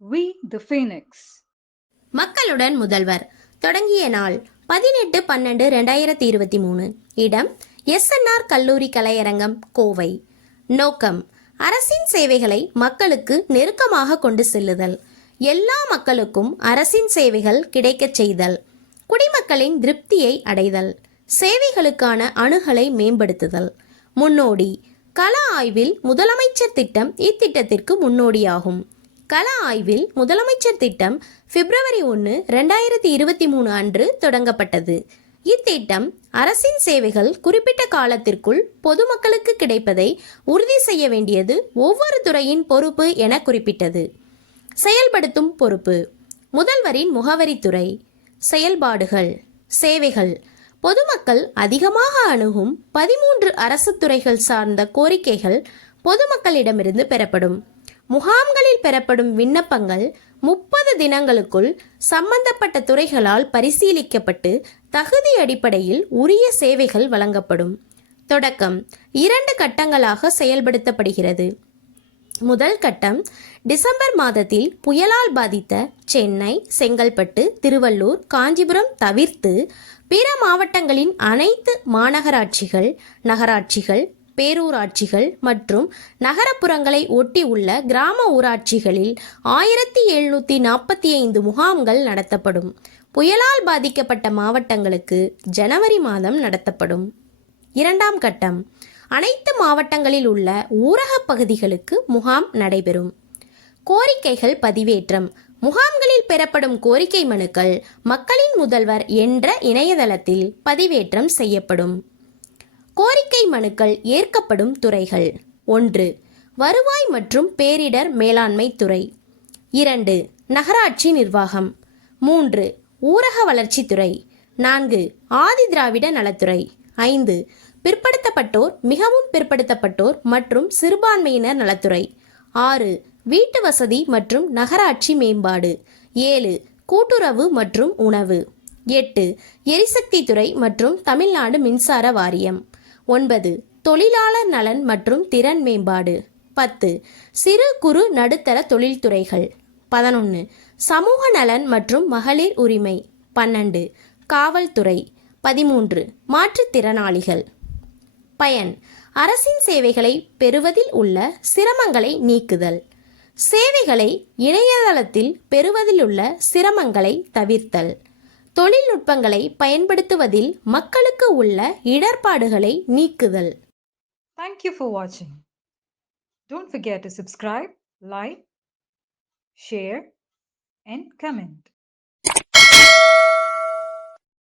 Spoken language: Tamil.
வி தி ஃபீனிக்ஸ் மக்களுடன் முதல்வர். தொடங்கிய நாள் பதினெட்டு பன்னெண்டு ரெண்டாயிரத்தி இருபத்தி மூணு. இடம் எஸ்என்ஆர் கல்லூரி கலையரங்கம் கோவை. நோக்கம் அரசின் சேவைகளை மக்களுக்கு நெருக்கமாக கொண்டு செல்லுதல். எல்லா மக்களுக்கும் அரசின் சேவைகள் கிடைக்கச் செய்தல். குடிமக்களின் திருப்தியை அடைதல். சேவைகளுக்கான அணுகலை மேம்படுத்துதல். முன்னோடி கள ஆய்வில் முதலமைச்சர் திட்டம் இத்திட்டத்திற்கு முன்னோடியாகும். கள ஆய்வில் முதலமைச்சர் திட்டம் பிப்ரவரி ஒன்று ரெண்டாயிரத்தி இருபத்தி மூணு அன்று தொடங்கப்பட்டது. இத்திட்டம் அரசின் சேவைகள் குறிப்பிட்ட காலத்திற்குள் பொதுமக்களுக்கு கிடைப்பதை உறுதி செய்ய வேண்டியது ஒவ்வொரு துறையின் பொறுப்பு என குறிப்பிட்டது. செயல்படுத்தும் பொறுப்பு. முதல்வரின் முகவரித்துறை செயல்பாடுகள். சேவைகள். பொதுமக்கள் அதிகமாக அணுகும் பதிமூன்று அரசு துறைகள் சார்ந்த கோரிக்கைகள் பொதுமக்களிடமிருந்து பெறப்படும். முகாம்களில் பெறப்படும் விண்ணப்பங்கள் முப்பது தினங்களுக்குள் சம்பந்தப்பட்ட துறைகளால் பரிசீலிக்கப்பட்டு தகுதி அடிப்படையில் உரிய சேவைகள் வழங்கப்படும். தொடக்கம் இரண்டு கட்டங்களாக செயல்படுத்தப்படுகிறது. முதல் கட்டம் டிசம்பர் மாதத்தில் புயலால் பாதித்த சென்னை செங்கல்பட்டு திருவள்ளூர் காஞ்சிபுரம் தவிர்த்து பிற மாவட்டங்களின் அனைத்து மாநகராட்சிகள் நகராட்சிகள் பேரூராட்சிகள் மற்றும் நகரப்புறங்களை ஒட்டி உள்ள கிராம ஊராட்சிகளில் ஆயிரத்தி எழுநூற்றி நாற்பத்தி ஐந்து முகாம்கள் நடத்தப்படும். புயலால் பாதிக்கப்பட்ட மாவட்டங்களுக்கு ஜனவரி மாதம் நடத்தப்படும். இரண்டாம் கட்டம். அனைத்து மாவட்டங்களில் உள்ள ஊரகப் பகுதிகளுக்கு முகாம் நடைபெறும். கோரிக்கைகள் பதிவேற்றம். முகாம்களில் பெறப்படும் கோரிக்கை மனுக்கள் மக்களின் முதல்வர் என்ற இணையதளத்தில் பதிவேற்றம் செய்யப்படும். கோரிக்கை மனுக்கள் ஏற்கப்படும் துறைகள். ஒன்று வருவாய் மற்றும் பேரிடர் மேலாண்மை துறை. இரண்டு நகராட்சி நிர்வாகம். மூன்று ஊரக வளர்ச்சித்துறை நான்கு ஆதி திராவிட நலத்துறை. ஐந்து பிற்படுத்தப்பட்டோர் மிகவும் பிற்படுத்தப்பட்டோர் மற்றும் சிறுபான்மையினர் நலத்துறை. ஆறு வீட்டு வசதி மற்றும் நகராட்சி மேம்பாடு. ஏழு கூட்டுறவு மற்றும் உணவு. எட்டு எரிசக்தி துறை மற்றும் தமிழ்நாடு மின்சார வாரியம். ஒன்பது தொழிலாளர் நலன் மற்றும் திறன் மேம்பாடு. பத்து சிறு குறு நடுத்தர தொழில்துறைகள். பதினொன்று சமூக நலன் மற்றும் மகளிர் உரிமை. பன்னெண்டு காவல்துறை. பதிமூன்று மாற்றுத்திறனாளிகள். பயன் அரசின் சேவைகளை பெறுவதில் உள்ள சிரமங்களை நீக்குதல். சேவைகளை இணையதளத்தில் பெறுவதில் உள்ள சிரமங்களை தவிர்த்தல். தொழில்நுட்பங்களை பயன்படுத்துவதில் மக்களுக்கு உள்ள இடர்பாடுகளை நீக்குதல் Thank you for watching. Don't forget to subscribe, like, share, and comment.